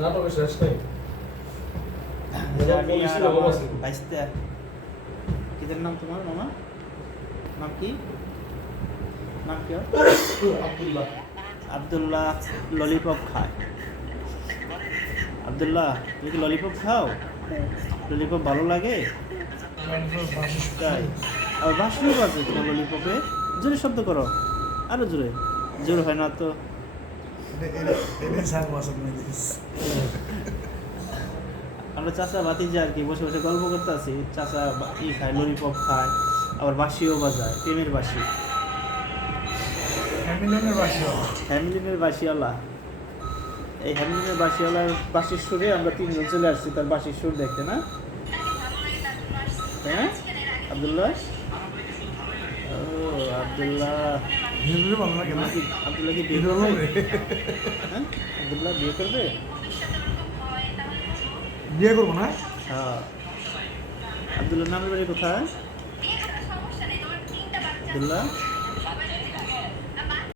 নাটকের শেষ নেই। আমি আর আমার ভাইস্তা। কিদের নাম তোমার মামা? নাম কি? নাম কি? আব্দুল্লাহ। আব্দুল্লাহ ললিপপ খায়। আব্দুল্লাহ, তুমি কি ললিপপ খাও? ললিপপ ভালো লাগে? তাই? আর বাঁশিও বাজে তোমার ললিপপে? জোরে শব্দ করো, আরো জোরে। জোর হয় না তো। আমরা চাচা ভাতিজা আর কি বসে বসে গল্প করতে আছি। চাচা ই খায়, ললিপপ খায়, আবার বাঁশিও বাজায়, প্রেমের বাঁশি। হ্যামিলিনের বাঁশিওয়ালা। এই হ্যামিলিনের বাঁশিওয়ালার বাঁশির সুরে আমরা তিনজন চলে আসছি তার বাঁশির সুর দেখতে, না? হ্যাঁ আব্দুল্লাহ? ও আব্দুল্লাহ, আব্দুল্লাহ কি বিয়ে করবে? হ্যাঁ আব্দুল্লাহ বিয়ে করবে? বিয়ে করবো না? হ্যাঁ। আব্দুল্লাহ নামের বাড়ি কোথায়? আব্দুল্লাহ